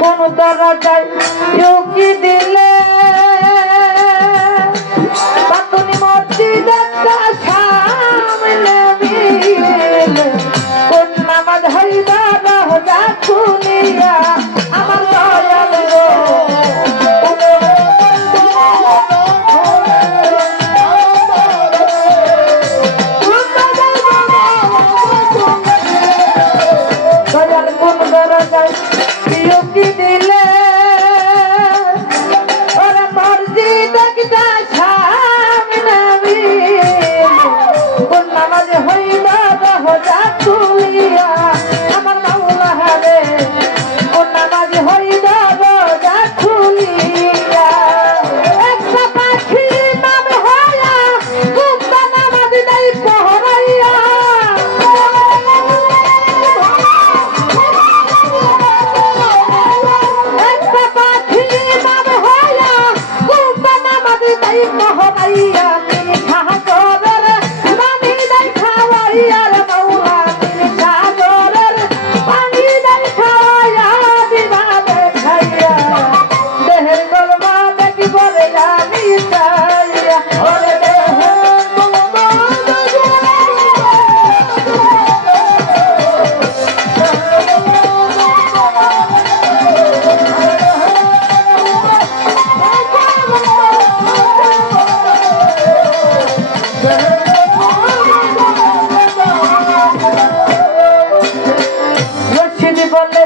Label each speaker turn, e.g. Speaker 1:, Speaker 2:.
Speaker 1: কোন তারা যায় যোগী দিলে জীবনে